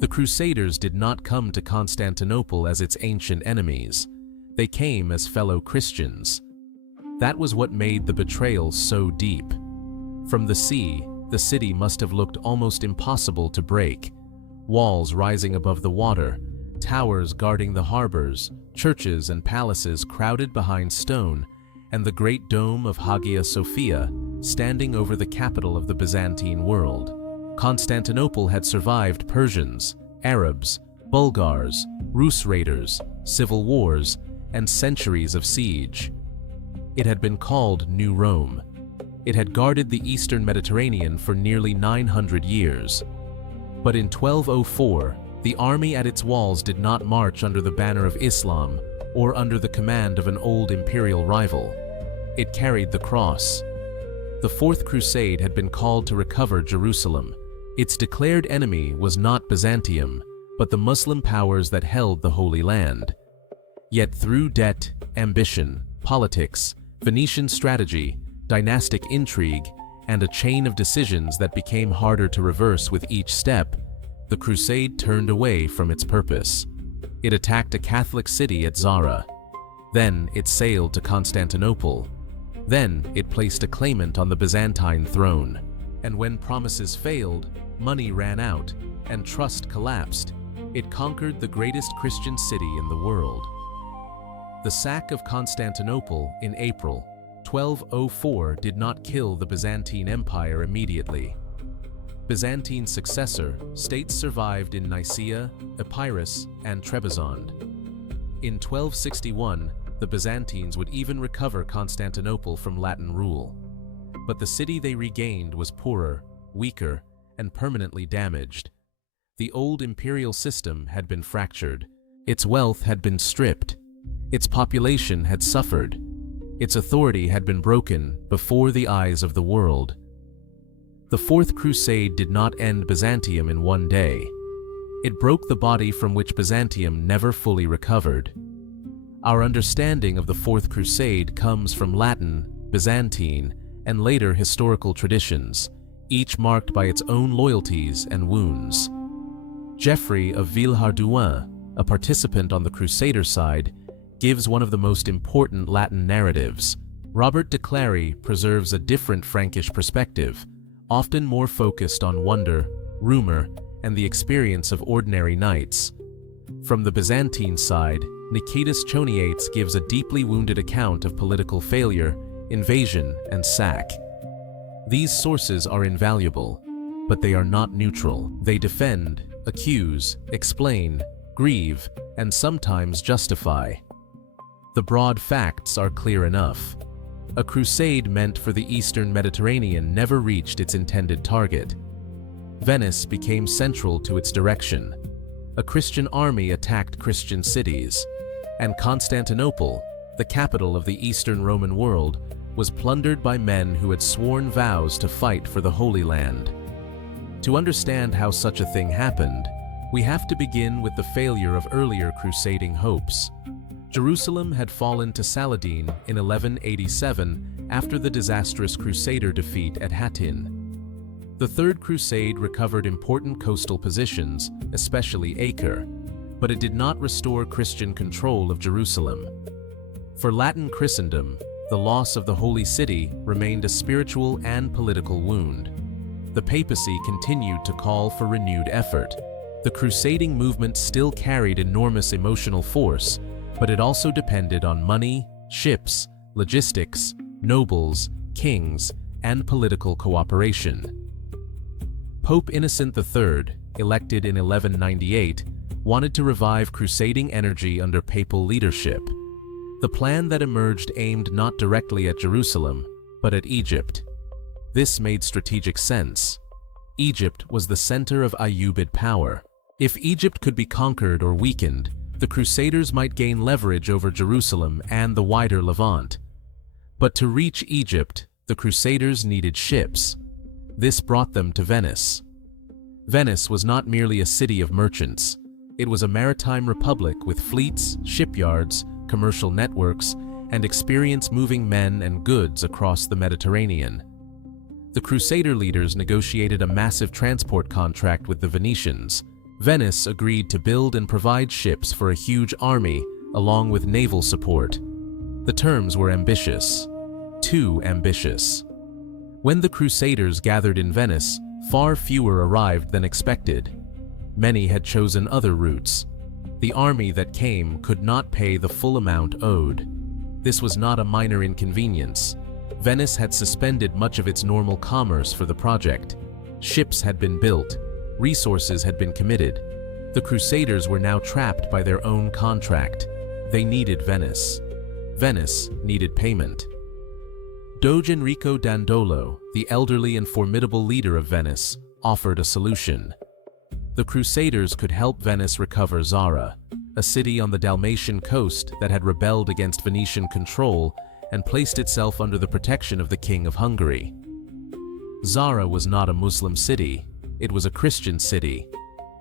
The Crusaders did not come to Constantinople as its ancient enemies. They came as fellow Christians. That was what made the betrayal so deep. From the sea, the city must have looked almost impossible to break. Walls rising above the water, towers guarding the harbors, churches and palaces crowded behind stone, and the great dome of Hagia Sophia standing over the capital of the Byzantine world. Constantinople had survived Persians, Arabs, Bulgars, Rus raiders, civil wars, and centuries of siege. It had been called New Rome. It had guarded the eastern Mediterranean for nearly 900 years. But in 1204, the army at its walls did not march under the banner of Islam or under the command of an old imperial rival. It carried the cross. The Fourth Crusade had been called to recover Jerusalem. Its declared enemy was not Byzantium, but the Muslim powers that held the Holy Land. Yet through debt, ambition, politics, Venetian strategy, dynastic intrigue, and a chain of decisions that became harder to reverse with each step, the crusade turned away from its purpose. It attacked a Catholic city at Zara. Then it sailed to Constantinople. Then it placed a claimant on the Byzantine throne. And when promises failed, money ran out, and trust collapsed, it conquered the greatest Christian city in the world. The sack of Constantinople in April 1204 did not kill the Byzantine Empire immediately. Byzantine's successor states survived in Nicaea, Epirus, and Trebizond. In 1261, the Byzantines would even recover Constantinople from Latin rule. But the city they regained was poorer, weaker, and permanently damaged. The old imperial system had been fractured. Its wealth had been stripped. Its population had suffered. Its authority had been broken before the eyes of the world. The Fourth Crusade did not end Byzantium in one day. It broke the body from which Byzantium never fully recovered. Our understanding of the Fourth Crusade comes from Latin, Byzantine, and later historical traditions, each marked by its own loyalties and wounds. Geoffrey of Villehardouin, a participant on the Crusader side, gives one of the most important Latin narratives. Robert de Clary preserves a different Frankish perspective, often more focused on wonder, rumor, and the experience of ordinary knights. From the Byzantine side, Nikitas Choniates gives a deeply wounded account of political failure, invasion, and sack. These sources are invaluable, but they are not neutral. They defend, accuse, explain, grieve, and sometimes justify. The broad facts are clear enough. A crusade meant for the eastern Mediterranean never reached its intended target. Venice became central to its direction. A Christian army attacked Christian cities, and Constantinople, the capital of the Eastern Roman world, was plundered by men who had sworn vows to fight for the Holy Land. To understand how such a thing happened, we have to begin with the failure of earlier crusading hopes. Jerusalem had fallen to Saladin in 1187 after the disastrous Crusader defeat at Hattin. The Third Crusade recovered important coastal positions, especially Acre, but it did not restore Christian control of Jerusalem. For Latin Christendom, the loss of the Holy City remained a spiritual and political wound. The papacy continued to call for renewed effort. The crusading movement still carried enormous emotional force, but it also depended on money, ships, logistics, nobles, kings, and political cooperation. Pope Innocent III, elected in 1198, wanted to revive crusading energy under papal leadership. The plan that emerged aimed not directly at Jerusalem, but at Egypt. This made strategic sense. Egypt was the center of Ayyubid power. If Egypt could be conquered or weakened, the Crusaders might gain leverage over Jerusalem and the wider Levant. But to reach Egypt, the Crusaders needed ships. This brought them to Venice. Venice was not merely a city of merchants. It was a maritime republic with fleets, shipyards, commercial networks, and experience moving men and goods across the Mediterranean. The Crusader leaders negotiated a massive transport contract with the Venetians, Venice agreed to build and provide ships for a huge army along with naval support. The terms were ambitious. Too ambitious. When the Crusaders gathered in Venice, far fewer arrived than expected. Many had chosen other routes. The army that came could not pay the full amount owed. This was not a minor inconvenience. Venice had suspended much of its normal commerce for the project. Ships had been built. Resources had been committed. The Crusaders were now trapped by their own contract. They needed Venice. Venice needed payment. Doge Enrico Dandolo, the elderly and formidable leader of Venice, offered a solution. The Crusaders could help Venice recover Zara, a city on the Dalmatian coast that had rebelled against Venetian control and placed itself under the protection of the King of Hungary. Zara was not a Muslim city, it was a Christian city.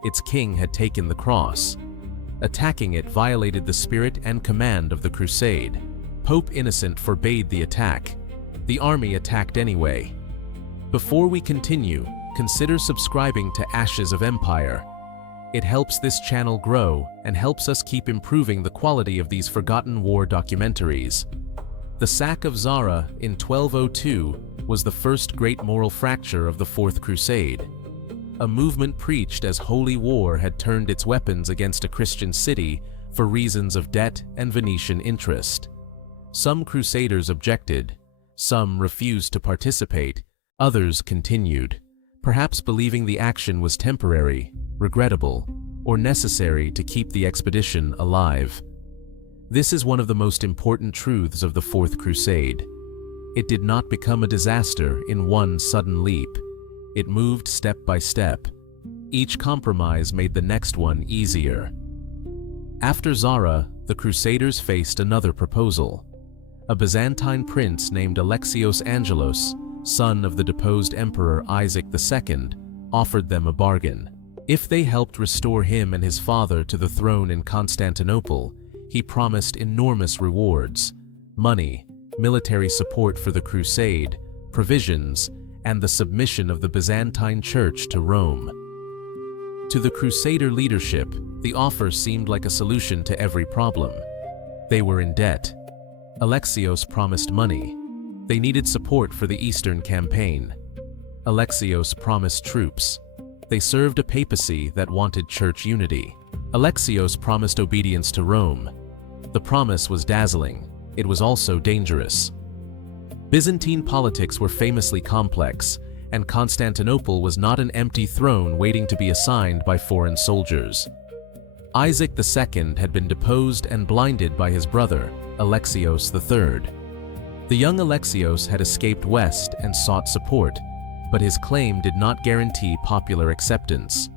Its king had taken the cross. Attacking it violated the spirit and command of the crusade. Pope Innocent forbade the attack. The army attacked anyway. Before we continue, consider subscribing to Ashes of Empire. It helps this channel grow and helps us keep improving the quality of these forgotten war documentaries. The sack of Zara in 1202 was the first great moral fracture of the Fourth Crusade. A movement preached as holy war had turned its weapons against a Christian city for reasons of debt and Venetian interest. Some crusaders objected, some refused to participate, others continued, perhaps believing the action was temporary, regrettable, or necessary to keep the expedition alive. This is one of the most important truths of the Fourth Crusade. It did not become a disaster in one sudden leap. It moved step by step. Each compromise made the next one easier. After Zara, the Crusaders faced another proposal. A Byzantine prince named Alexios Angelos, son of the deposed Emperor Isaac II, offered them a bargain. If they helped restore him and his father to the throne in Constantinople, he promised enormous rewards: money, military support for the crusade, provisions, and the submission of the Byzantine Church to Rome. To the Crusader leadership, the offer seemed like a solution to every problem. They were in debt. Alexios promised money. They needed support for the Eastern campaign. Alexios promised troops. They served a papacy that wanted church unity. Alexios promised obedience to Rome. The promise was dazzling. It was also dangerous. Byzantine politics were famously complex, and Constantinople was not an empty throne waiting to be assigned by foreign soldiers. Isaac II had been deposed and blinded by his brother, Alexios III. The young Alexios had escaped west and sought support, but his claim did not guarantee popular acceptance.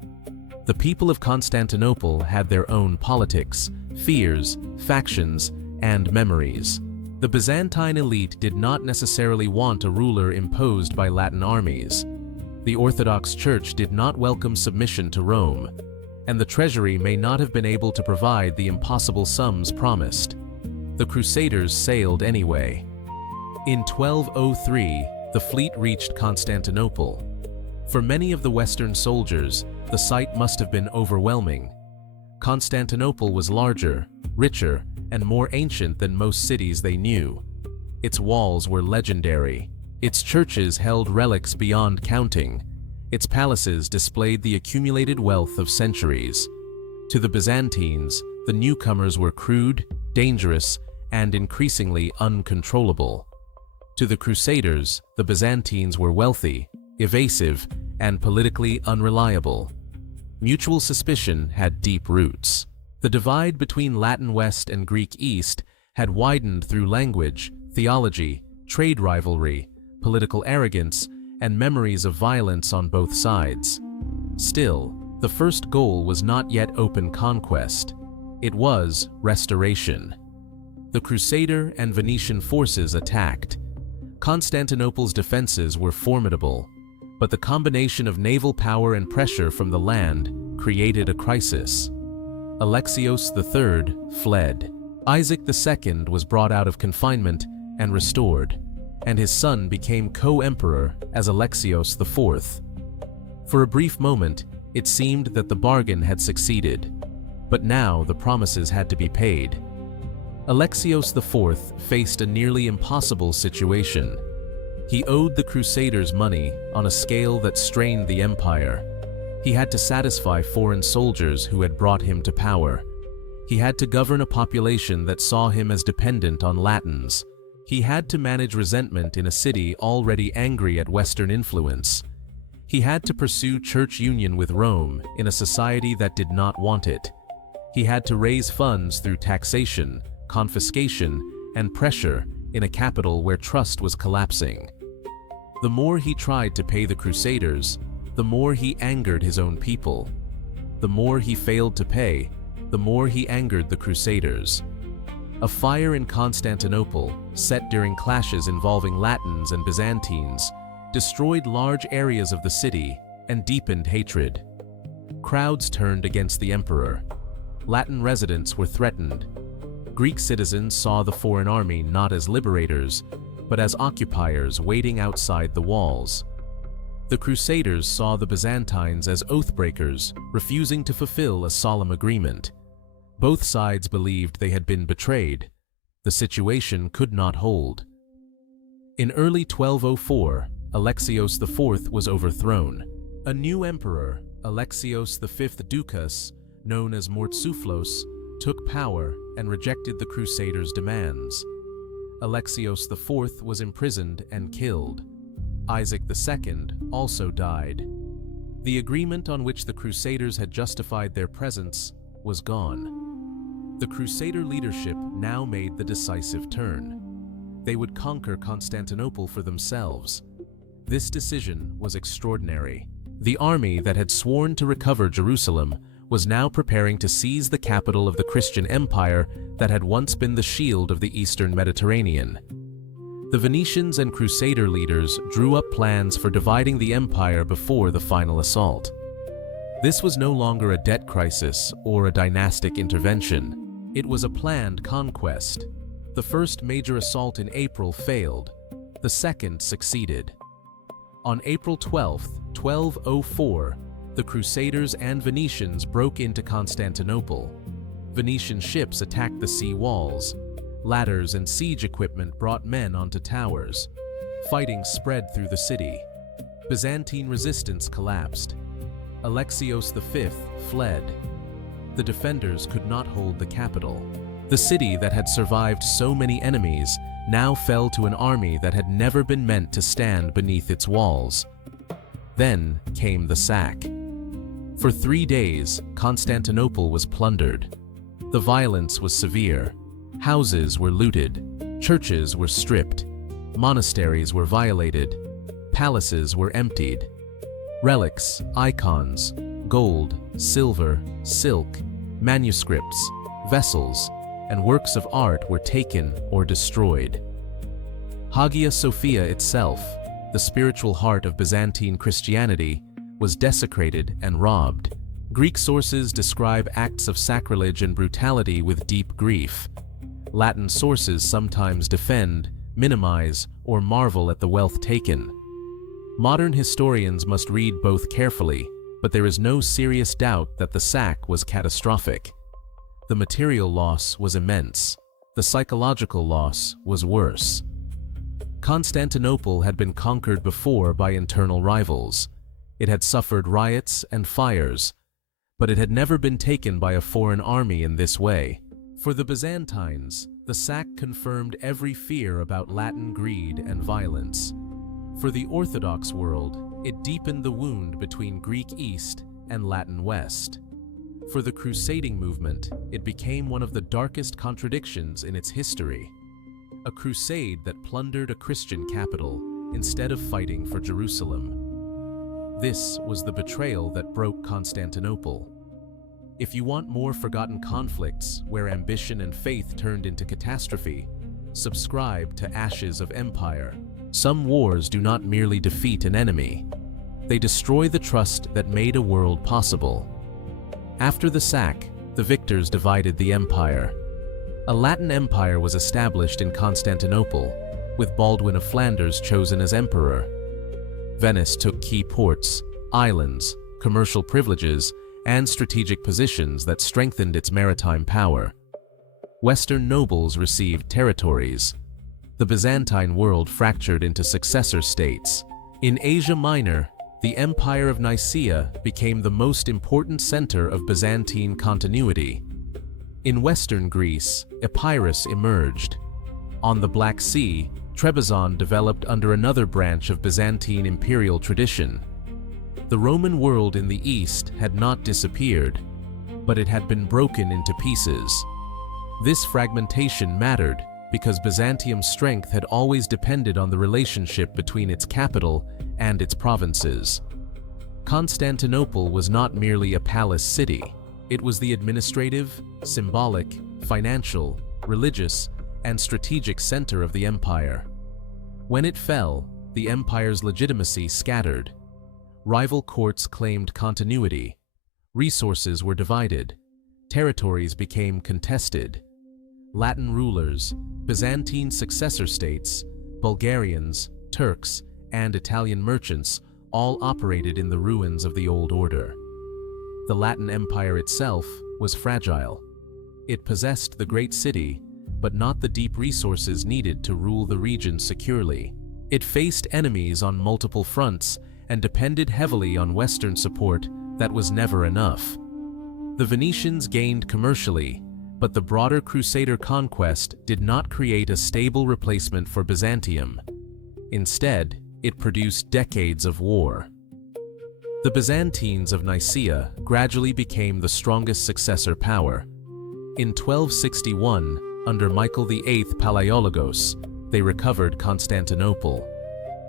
The people of Constantinople had their own politics, fears, factions, and memories. The Byzantine elite did not necessarily want a ruler imposed by Latin armies. The Orthodox Church did not welcome submission to Rome, and the treasury may not have been able to provide the impossible sums promised. The Crusaders sailed anyway. In 1203, the fleet reached Constantinople. For many of the Western soldiers, the sight must have been overwhelming. Constantinople was larger, richer, and more ancient than most cities they knew. Its walls were legendary. Its churches held relics beyond counting. Its palaces displayed the accumulated wealth of centuries. To the Byzantines, the newcomers were crude, dangerous, and increasingly uncontrollable. To the Crusaders, the Byzantines were wealthy, evasive, and politically unreliable. Mutual suspicion had deep roots. The divide between Latin West and Greek East had widened through language, theology, trade rivalry, political arrogance, and memories of violence on both sides. Still, the first goal was not yet open conquest. It was restoration. The Crusader and Venetian forces attacked. Constantinople's defenses were formidable, but the combination of naval power and pressure from the land created a crisis. Alexios III fled. Isaac II was brought out of confinement and restored, and his son became co-emperor as Alexios IV. For a brief moment, It seemed that the bargain had succeeded, but now the promises had to be paid. Alexios IV faced a nearly impossible situation. He owed the Crusaders money on a scale that strained the empire. He had to satisfy foreign soldiers who had brought him to power. He had to govern a population that saw him as dependent on Latins. He had to manage resentment in a city already angry at Western influence. He had to pursue church union with Rome in a society that did not want it. He had to raise funds through taxation, confiscation, and pressure in a capital where trust was collapsing. The more he tried to pay the Crusaders, the more he angered his own people. The more he failed to pay, the more he angered the Crusaders. A fire in Constantinople, set during clashes involving Latins and Byzantines, destroyed large areas of the city and deepened hatred. Crowds turned against the emperor. Latin residents were threatened. Greek citizens saw the foreign army not as liberators, but as occupiers waiting outside the walls. The Crusaders saw the Byzantines as oath-breakers, refusing to fulfill a solemn agreement. Both sides believed they had been betrayed. The situation could not hold. In early 1204, Alexios IV was overthrown. A new emperor, Alexios V Doukas, known as Mortzouphlos, took power and rejected the Crusaders' demands. Alexios IV was imprisoned and killed. Isaac II also died. The agreement on which the Crusaders had justified their presence was gone. The Crusader leadership now made the decisive turn. They would conquer Constantinople for themselves. This decision was extraordinary. The army that had sworn to recover Jerusalem was now preparing to seize the capital of the Christian empire that had once been the shield of the Eastern Mediterranean. The Venetians and Crusader leaders drew up plans for dividing the empire before the final assault. This was no longer a debt crisis or a dynastic intervention. It was a planned conquest. The first major assault in April failed. The second succeeded. On April 12, 1204, the Crusaders and Venetians broke into Constantinople. Venetian ships attacked the sea walls. Ladders and siege equipment brought men onto towers. Fighting spread through the city. Byzantine resistance collapsed. Alexios V fled. The defenders could not hold the capital. The city that had survived so many enemies now fell to an army that had never been meant to stand beneath its walls. Then came the sack. For 3 days, Constantinople was plundered. The violence was severe. Houses were looted. Churches were stripped. Monasteries were violated. Palaces were emptied. Relics, icons, gold, silver, silk, manuscripts, vessels, and works of art were taken or destroyed. Hagia Sophia itself, the spiritual heart of Byzantine Christianity, was desecrated and robbed. Greek sources describe acts of sacrilege and brutality with deep grief. Latin sources sometimes defend, minimize, or marvel at the wealth taken. Modern historians must read both carefully, but there is no serious doubt that the sack was catastrophic. The material loss was immense. The psychological loss was worse. Constantinople had been conquered before by internal rivals. It had suffered riots and fires, but it had never been taken by a foreign army in this way. For the Byzantines, the sack confirmed every fear about Latin greed and violence. For the Orthodox world, it deepened the wound between Greek East and Latin West. For the crusading movement, it became one of the darkest contradictions in its history. A crusade that plundered a Christian capital instead of fighting for Jerusalem. This was the betrayal that broke Constantinople. If you want more forgotten conflicts where ambition and faith turned into catastrophe, subscribe to Ashes of Empire. Some wars do not merely defeat an enemy. They destroy the trust that made a world possible. After the sack, the victors divided the empire. A Latin empire was established in Constantinople, with Baldwin of Flanders chosen as emperor. Venice took key ports, islands, commercial privileges, and strategic positions that strengthened its maritime power. Western nobles received territories. The Byzantine world fractured into successor states. In Asia Minor, the Empire of Nicaea became the most important center of Byzantine continuity. In Western Greece, Epirus emerged. On the Black Sea, Trebizond developed under another branch of Byzantine imperial tradition. The Roman world in the east had not disappeared, but it had been broken into pieces. This fragmentation mattered because Byzantium's strength had always depended on the relationship between its capital and its provinces. Constantinople was not merely a palace city. It was the administrative, symbolic, financial, religious, and strategic center of the empire. When it fell, the empire's legitimacy scattered. Rival courts claimed continuity. Resources were divided. Territories became contested. Latin rulers, Byzantine successor states, Bulgarians, Turks, and Italian merchants all operated in the ruins of the old order. The Latin Empire itself was fragile. It possessed the great city, but not the deep resources needed to rule the region securely. It faced enemies on multiple fronts and depended heavily on Western support that was never enough. The Venetians gained commercially, but the broader Crusader conquest did not create a stable replacement for Byzantium. Instead, it produced decades of war. The Byzantines of Nicaea gradually became the strongest successor power. In 1261, under Michael VIII Palaiologos, they recovered Constantinople.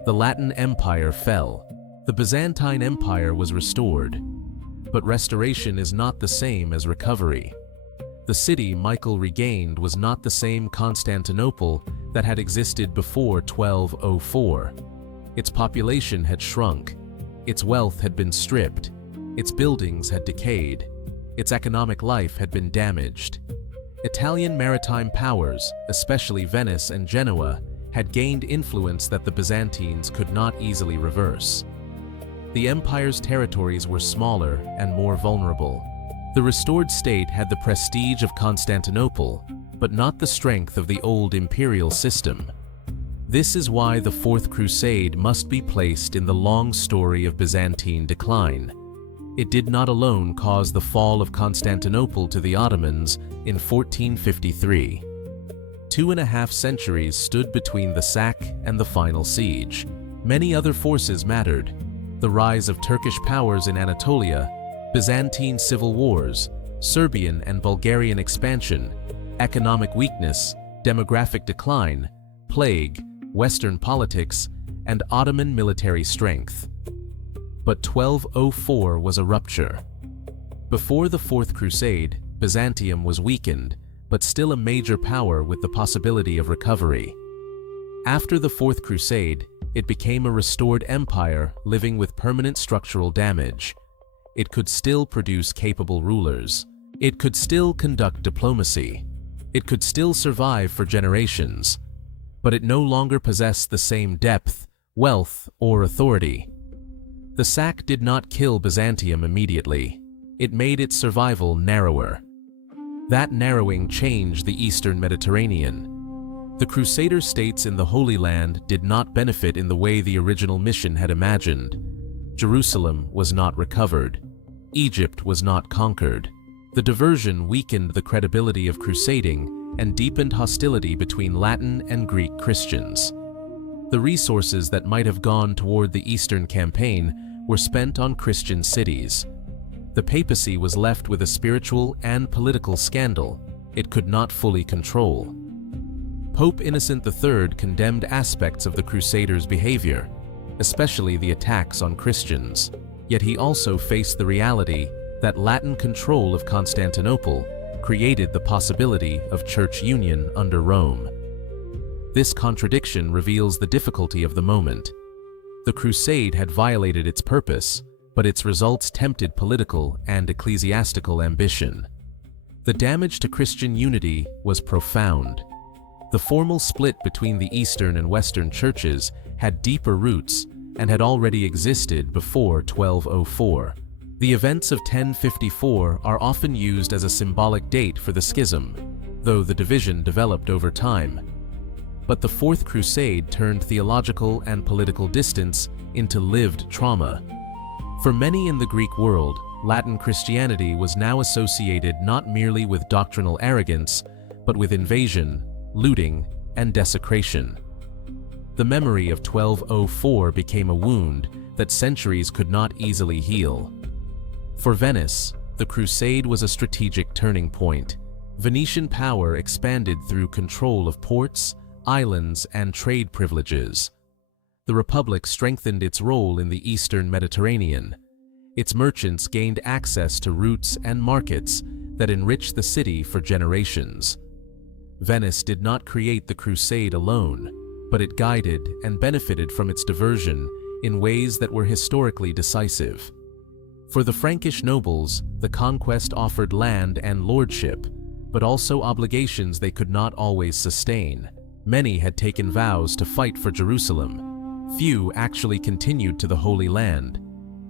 The Latin Empire fell. The Byzantine Empire was restored. But restoration is not the same as recovery. The city Michael regained was not the same Constantinople that had existed before 1204. Its population had shrunk. Its wealth had been stripped. Its buildings had decayed. Its economic life had been damaged. Italian maritime powers, especially Venice and Genoa, had gained influence that the Byzantines could not easily reverse. The empire's territories were smaller and more vulnerable. The restored state had the prestige of Constantinople, but not the strength of the old imperial system. This is why the Fourth Crusade must be placed in the long story of Byzantine decline. It did not alone cause the fall of Constantinople to the Ottomans in 1453. 2.5 centuries stood between the sack and the final siege. Many other forces mattered: the rise of Turkish powers in Anatolia, Byzantine civil wars, Serbian and Bulgarian expansion, economic weakness, demographic decline, plague, Western politics, and Ottoman military strength. But 1204 was a rupture. Before the Fourth Crusade, Byzantium was weakened, but still a major power with the possibility of recovery. After the Fourth Crusade, it became a restored empire living with permanent structural damage. It could still produce capable rulers. It could still conduct diplomacy. It could still survive for generations. But it no longer possessed the same depth, wealth, or authority. The sack did not kill Byzantium immediately. It made its survival narrower. That narrowing changed the Eastern Mediterranean. The Crusader states in the Holy Land did not benefit in the way the original mission had imagined. Jerusalem was not recovered. Egypt was not conquered. The diversion weakened the credibility of crusading and deepened hostility between Latin and Greek Christians. The resources that might have gone toward the Eastern campaign were spent on Christian cities. The papacy was left with a spiritual and political scandal it could not fully control. Pope Innocent III condemned aspects of the Crusaders' behavior, especially the attacks on Christians. Yet he also faced the reality that Latin control of Constantinople created the possibility of church union under Rome. This contradiction reveals the difficulty of the moment. The crusade had violated its purpose, but its results tempted political and ecclesiastical ambition. The damage to Christian unity was profound. The formal split between the Eastern and Western churches had deeper roots and had already existed before 1204. The events of 1054 are often used as a symbolic date for the schism, though the division developed over time. But the Fourth Crusade turned theological and political distance into lived trauma. For many in the Greek world, Latin Christianity was now associated not merely with doctrinal arrogance, but with invasion, looting, and desecration. The memory of 1204 became a wound that centuries could not easily heal. For Venice, the Crusade was a strategic turning point. Venetian power expanded through control of ports, islands, and trade privileges. The Republic strengthened its role in the Eastern Mediterranean. Its merchants gained access to routes and markets that enriched the city for generations. Venice did not create the Crusade alone, but it guided and benefited from its diversion in ways that were historically decisive. For the Frankish nobles, the conquest offered land and lordship, but also obligations they could not always sustain. Many had taken vows to fight for Jerusalem. Few actually continued to the Holy Land.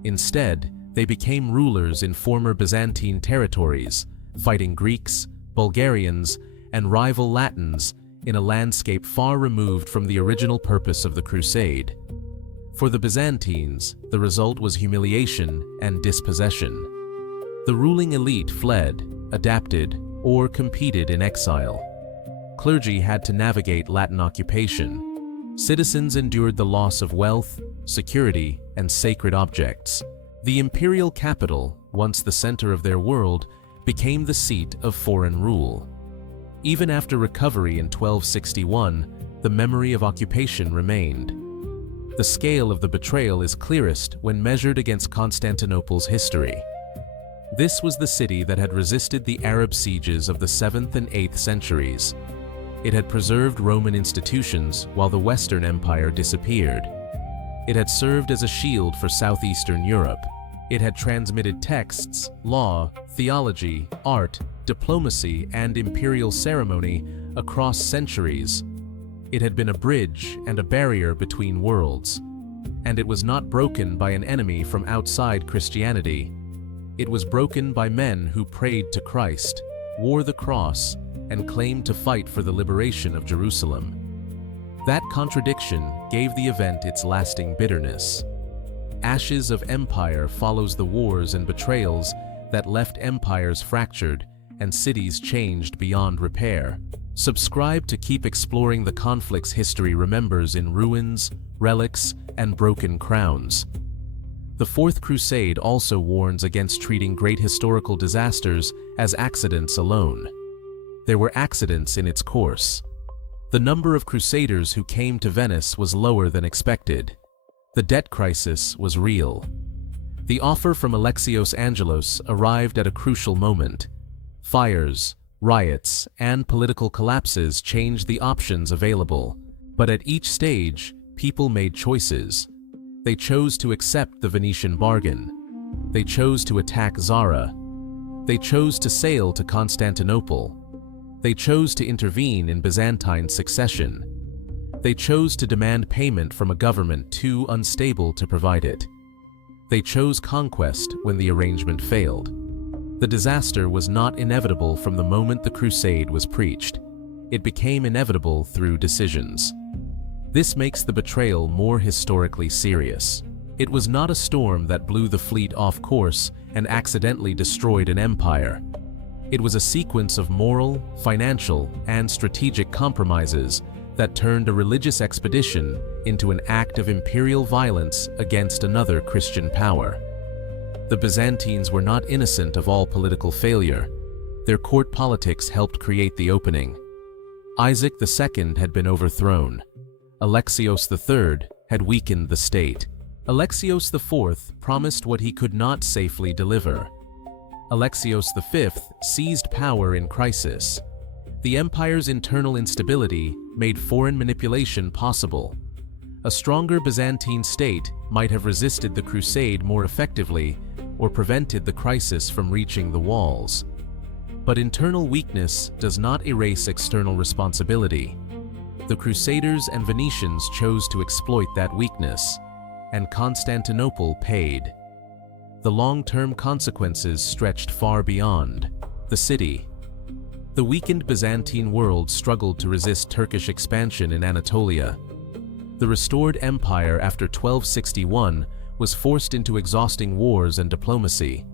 Instead, they became rulers in former Byzantine territories, fighting Greeks, Bulgarians, and rival Latins in a landscape far removed from the original purpose of the Crusade. For the Byzantines, the result was humiliation and dispossession. The ruling elite fled, adapted, or competed in exile. Clergy had to navigate Latin occupation. Citizens endured the loss of wealth, security, and sacred objects. The imperial capital, once the center of their world, became the seat of foreign rule. Even after recovery in 1261, the memory of occupation remained. The scale of the betrayal is clearest when measured against Constantinople's history. This was the city that had resisted the Arab sieges of the 7th and 8th centuries. It had preserved Roman institutions while the Western Empire disappeared. It had served as a shield for southeastern Europe. It had transmitted texts, law, theology, art, diplomacy, and imperial ceremony across centuries. It had been a bridge and a barrier between worlds, and it was not broken by an enemy from outside Christianity. It was broken by men who prayed to Christ, wore the cross, and claimed to fight for the liberation of Jerusalem. That contradiction gave the event its lasting bitterness. Ashes of empire follows the wars and betrayals that left empires fractured and cities changed beyond repair. Subscribe to keep exploring the conflicts history remembers in ruins, relics, and broken crowns. The Fourth Crusade also warns against treating great historical disasters as accidents alone. There were accidents in its course. The number of crusaders who came to Venice was lower than expected. The debt crisis was real. The offer from Alexios Angelos arrived at a crucial moment. Fires, riots, and political collapses changed the options available. But at each stage, people made choices. They chose to accept the Venetian bargain. They chose to attack Zara. They chose to sail to Constantinople. They chose to intervene in Byzantine succession. They chose to demand payment from a government too unstable to provide it. They chose conquest when the arrangement failed. The disaster was not inevitable from the moment the crusade was preached. It became inevitable through decisions. This makes the betrayal more historically serious. It was not a storm that blew the fleet off course and accidentally destroyed an empire. It was a sequence of moral, financial, and strategic compromises that turned a religious expedition into an act of imperial violence against another Christian power. The Byzantines were not innocent of all political failure. Their court politics helped create the opening. Isaac II had been overthrown. Alexios III had weakened the state. Alexios IV promised what he could not safely deliver. Alexios V seized power in crisis. The empire's internal instability made foreign manipulation possible. A stronger Byzantine state might have resisted the crusade more effectively or prevented the crisis from reaching the walls. But internal weakness does not erase external responsibility. The Crusaders and Venetians chose to exploit that weakness, and Constantinople paid. The long-term consequences stretched far beyond the city. The weakened Byzantine world struggled to resist Turkish expansion in Anatolia. The restored empire after 1261 was forced into exhausting wars and diplomacy.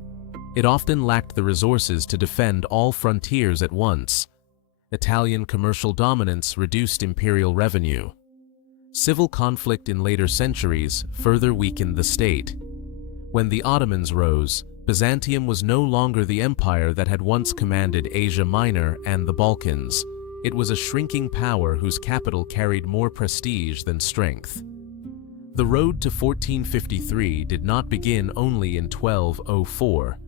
It often lacked the resources to defend all frontiers at once. Italian commercial dominance reduced imperial revenue. Civil conflict in later centuries further weakened the state. When the Ottomans rose, Byzantium was no longer the empire that had once commanded Asia Minor and the Balkans. It was a shrinking power whose capital carried more prestige than strength. The road to 1453 did not begin only in 1204,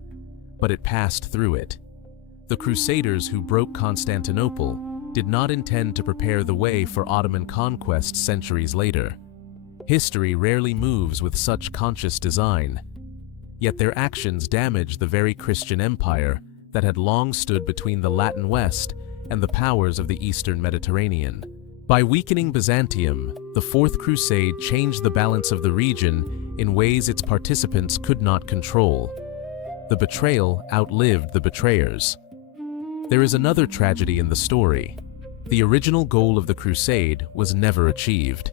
but it passed through it. The Crusaders who broke Constantinople did not intend to prepare the way for Ottoman conquest centuries later. History rarely moves with such conscious design. Yet their actions damaged the very Christian empire that had long stood between the Latin West and the powers of the Eastern Mediterranean. By weakening Byzantium, the Fourth Crusade changed the balance of the region in ways its participants could not control. The betrayal outlived the betrayers. There is another tragedy in the story. The original goal of the Crusade was never achieved.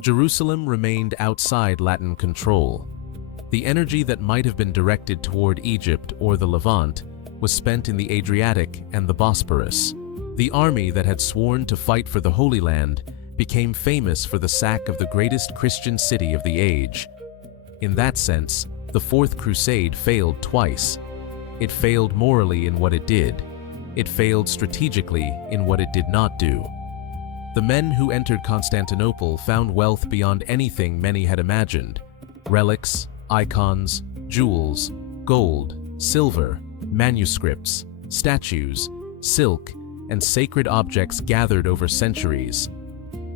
Jerusalem remained outside Latin control. The energy that might have been directed toward Egypt or the Levant was spent in the Adriatic and the Bosporus. The army that had sworn to fight for the Holy Land became famous for the sack of the greatest Christian city of the age. In that sense, the Fourth Crusade failed twice. It failed morally in what it did. It failed strategically in what it did not do. The men who entered Constantinople found wealth beyond anything many had imagined. Relics, icons, jewels, gold, silver, manuscripts, statues, silk, and sacred objects gathered over centuries.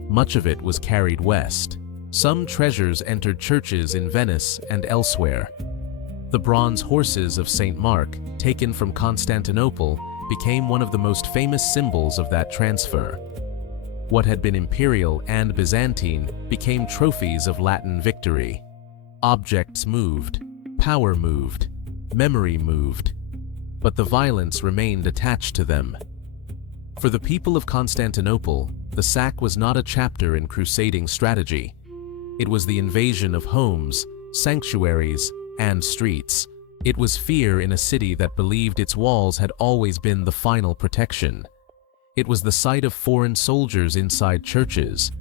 Much of it was carried west. Some treasures entered churches in Venice and elsewhere. The bronze horses of St. Mark, taken from Constantinople, became one of the most famous symbols of that transfer. What had been imperial and Byzantine became trophies of Latin victory. Objects moved, power moved, memory moved, but the violence remained attached to them. For the people of Constantinople, the sack was not a chapter in crusading strategy. It was the invasion of homes, sanctuaries, and streets. It was fear in a city that believed its walls had always been the final protection. It was the sight of foreign soldiers inside churches.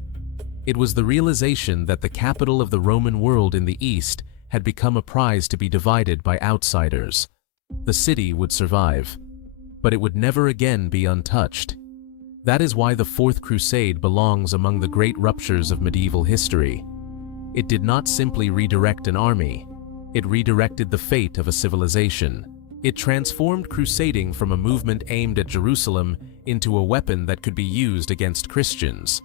It was the realization that the capital of the Roman world in the East had become a prize to be divided by outsiders. The city would survive, but it would never again be untouched. That is why the Fourth Crusade belongs among the great ruptures of medieval history. It did not simply redirect an army. It redirected the fate of a civilization. It transformed crusading from a movement aimed at Jerusalem into a weapon that could be used against Christians.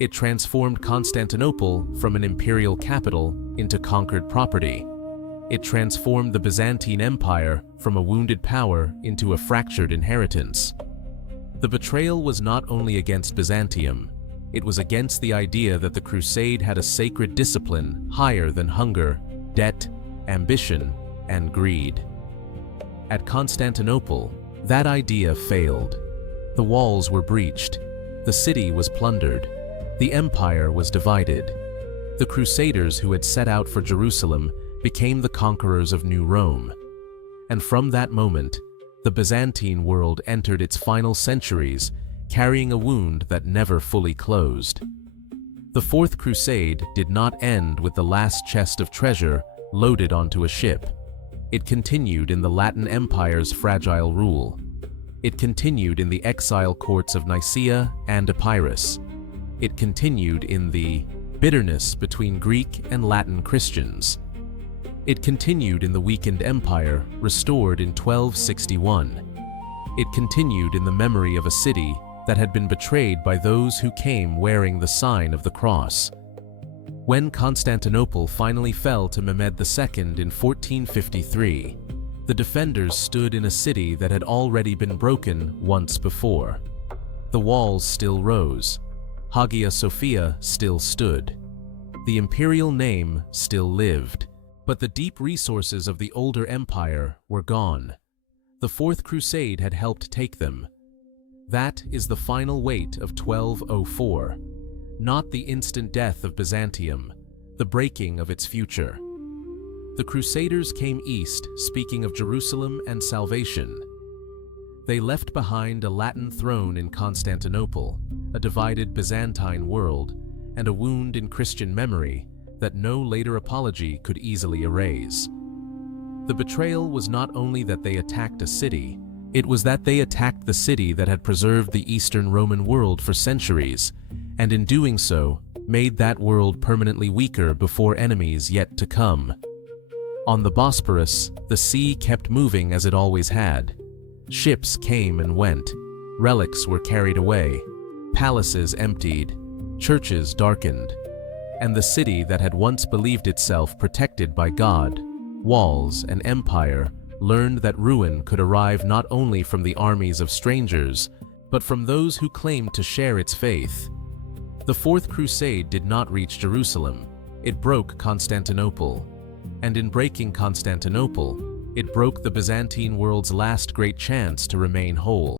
It transformed Constantinople from an imperial capital into conquered property. It transformed the Byzantine Empire from a wounded power into a fractured inheritance. The betrayal was not only against Byzantium. It was against the idea that the Crusade had a sacred discipline higher than hunger, debt, ambition, and greed. At Constantinople, that idea failed. The walls were breached. The city was plundered. The empire was divided. The Crusaders who had set out for Jerusalem became the conquerors of New Rome. And from that moment, the Byzantine world entered its final centuries, carrying a wound that never fully closed. The Fourth Crusade did not end with the last chest of treasure loaded onto a ship. It continued in the Latin Empire's fragile rule. It continued in the exile courts of Nicaea and Epirus. It continued in the bitterness between Greek and Latin Christians. It continued in the weakened empire, restored in 1261. It continued in the memory of a city that had been betrayed by those who came wearing the sign of the cross. When Constantinople finally fell to Mehmed II in 1453, the defenders stood in a city that had already been broken once before. The walls still rose. Hagia Sophia still stood. The imperial name still lived. But the deep resources of the older empire were gone. The Fourth Crusade had helped take them. That is the final weight of 1204, not the instant death of Byzantium, the breaking of its future. The Crusaders came east, speaking of Jerusalem and salvation. They left behind a Latin throne in Constantinople, a divided Byzantine world, and a wound in Christian memory that no later apology could easily erase. The betrayal was not only that they attacked a city, it was that they attacked the city that had preserved the Eastern Roman world for centuries, and in doing so, made that world permanently weaker before enemies yet to come. On the Bosporus, the sea kept moving as it always had. Ships came and went, relics were carried away, palaces emptied, churches darkened, and the city that had once believed itself protected by God, walls, and empire learned that ruin could arrive not only from the armies of strangers, but from those who claimed to share its faith. The Fourth Crusade did not reach Jerusalem, it broke Constantinople. And in breaking Constantinople, it broke the Byzantine world's last great chance to remain whole.